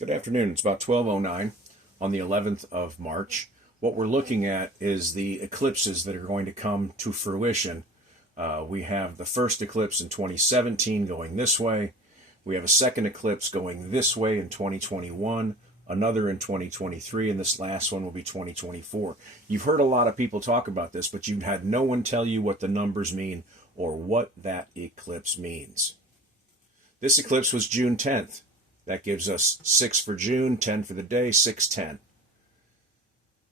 Good afternoon. It's about 12:09 on the 11th of March. What we're looking at is the eclipses that are going to come to fruition. We have the first eclipse in 2017 going this way. We have a second eclipse going this way in 2021, another in 2023, and this last one will be 2024. You've heard a lot of people talk about this, but you've had no one tell you what the numbers mean or what that eclipse means. This eclipse was June 10th. That gives us 6 for June, 10 for the day, 6:10.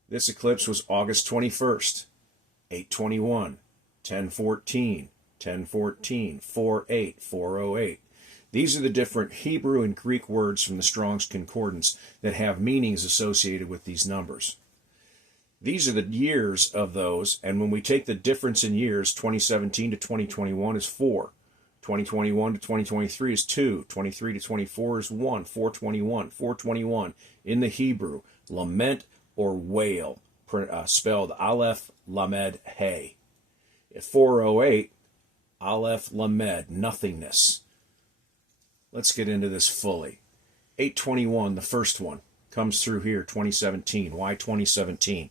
This eclipse was August 21st, 8:21, 10:14, 10:14, 4:8, 4:08. These are the different Hebrew and Greek words from the Strong's Concordance that have meanings associated with these numbers. These are the years of those, and when we take the difference in years, 2017 to 2021 is 4. 2021 to 2023 is 2. 23 to 24 is 1. 421. 421 in the Hebrew. Lament or wail, spelled aleph-lamed-hay. At 408, aleph-lamed, nothingness. Let's get into this fully. 821, the first one, comes through here, 2017. Why 2017?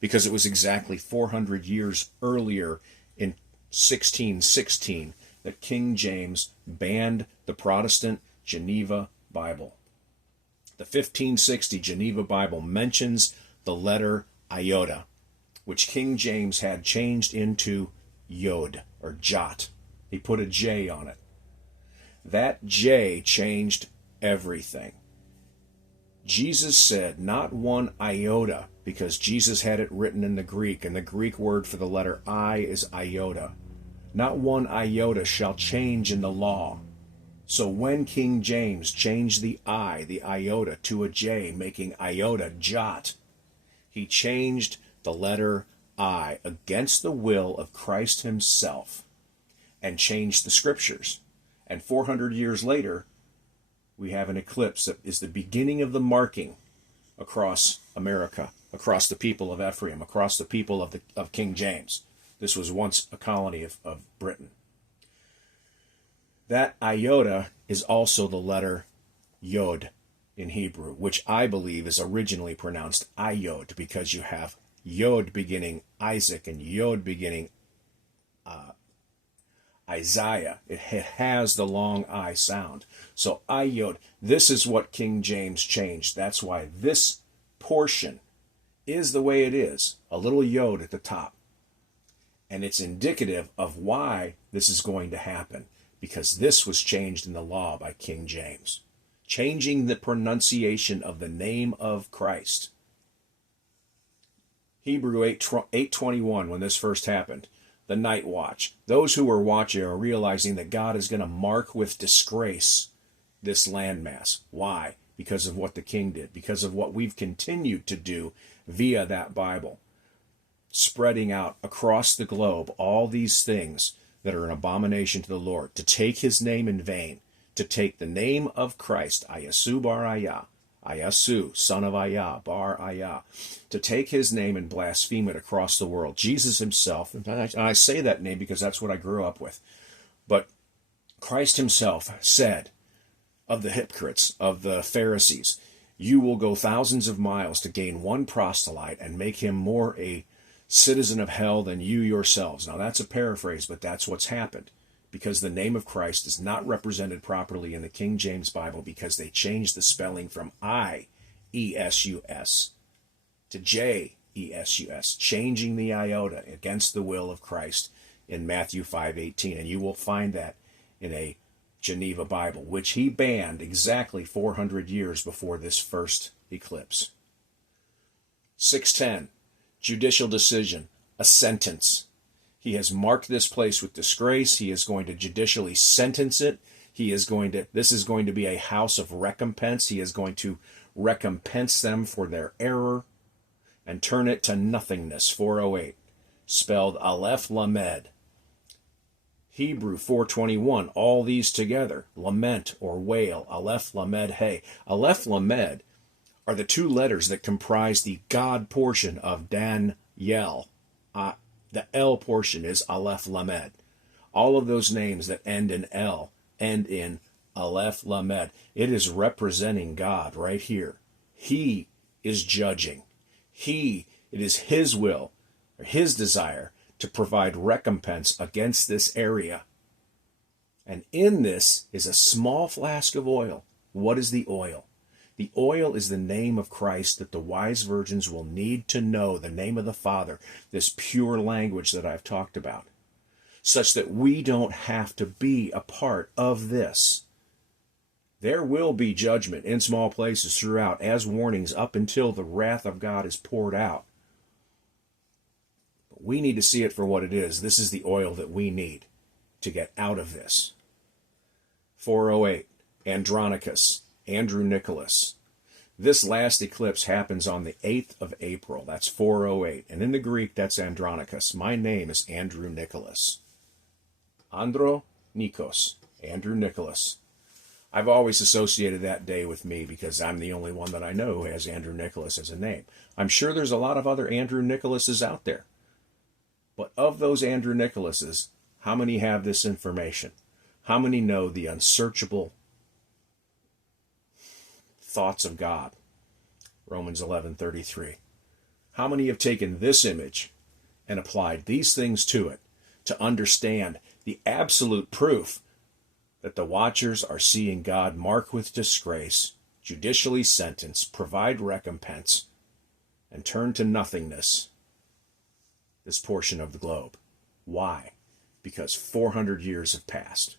Because it was exactly 400 years earlier in 1616 that King James banned the Protestant Geneva Bible. The 1560 Geneva Bible mentions the letter Iote, which King James had changed into Yod or Jot. He put a J on it. That J changed everything. Jesus said not one iota, because Jesus had it written in the Greek, and the Greek word for the letter I is iota. Not one iota shall change in the law. So when King James changed the I, the iota, to a J, making iota jot, he changed the letter I against the will of Christ himself and changed the scriptures. And 400 years later, we have an eclipse that is the beginning of the marking across America, across the people of Ephraim, across the people of King James. This was once a colony of Britain. That iota is also the letter Yod in Hebrew, which I believe is originally pronounced Iyod, because you have Yod beginning Isaac and Yod beginning Isaiah. It has the long I sound. So Iyod, this is what King James changed. That's why this portion is the way it is, a little Yod at the top. And it's indicative of why this is going to happen, because this was changed in the law by King James, changing the pronunciation of the name of Christ. Hebrew 8:21, when this first happened, the night watch. Those who are watching are realizing that God is going to mark with disgrace this landmass. Why? Because of what the king did, because of what we've continued to do via that Bible. Spreading out across the globe all these things that are an abomination to the Lord, to take his name in vain, to take the name of Christ, Ayasu bar Ayah, Ayasu, son of Ayah, bar Ayah, to take his name and blaspheme it across the world. Jesus himself, and I say that name because that's what I grew up with, but Christ himself said of the hypocrites, of the Pharisees, you will go thousands of miles to gain one proselyte and make him more a citizen of hell than you yourselves. Now that's a paraphrase, but that's what's happened, because the name of Christ is not represented properly in the King James Bible, because they changed the spelling from I-E-S-U-S to J-E-S-U-S, changing the iota against the will of Christ in Matthew 5:18. And you will find that in a Geneva Bible, which he banned exactly 400 years before this first eclipse. 6:10. Judicial decision, a sentence. He has marked this place with disgrace. He is going to judicially sentence it. This is going to be a house of recompense. He is going to recompense them for their error and turn it to nothingness. 408, spelled aleph-lamed. Hebrew 421, all these together, lament or wail, aleph-lamed-hay. Aleph-lamed are the two letters that comprise the God portion of Daniel. The L portion is aleph-lamed. All of those names that end in L end in aleph-lamed. It is representing God right here. He is judging. It is his will or his desire to provide recompense against this area. And in this is a small flask of oil. What is the oil? The oil is the name of Christ that the wise virgins will need to know, the name of the Father, this pure language that I've talked about, such that we don't have to be a part of this. There will be judgment in small places throughout as warnings up until the wrath of God is poured out. But we need to see it for what it is. This is the oil that we need to get out of this. 408, Andronicus, Andrew Nicholas. This last eclipse happens on the 8th of April. That's 408. And in the Greek, that's Andronicus. My name is Andrew Nicholas. Andronicus, Andrew Nicholas. I've always associated that day with me because I'm the only one that I know who has Andrew Nicholas as a name. I'm sure there's a lot of other Andrew Nicholases out there. But of those Andrew Nicholases, how many have this information? How many know the unsearchable thoughts of God? Romans 11:33. How many have taken this image and applied these things to it to understand the absolute proof that the watchers are seeing God mark with disgrace, judicially sentence, provide recompense, and turn to nothingness this portion of the globe? Why? Because 400 years have passed.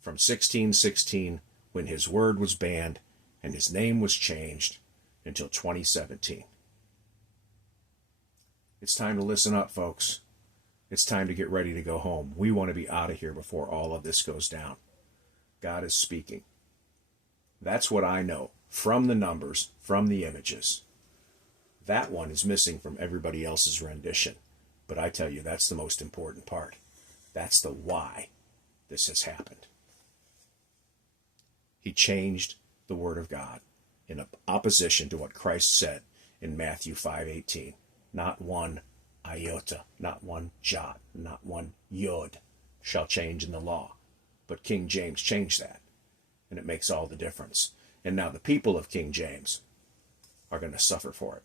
From 1616, when his word was banned and his name was changed, until 2017. It's time to listen up, folks. It's time to get ready to go home. We want to be out of here before all of this goes down. God is speaking. That's what I know from the numbers, from the images. That one is missing from everybody else's rendition. But I tell you, that's the most important part. That's the why this has happened. He changed the word of God in opposition to what Christ said in Matthew 5:18. Not one iota, not one jot, not one yod shall change in the law. But King James changed that, and it makes all the difference. And now the people of King James are going to suffer for it.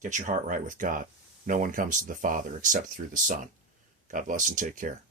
Get your heart right with God. No one comes to the Father except through the Son. God bless and take care.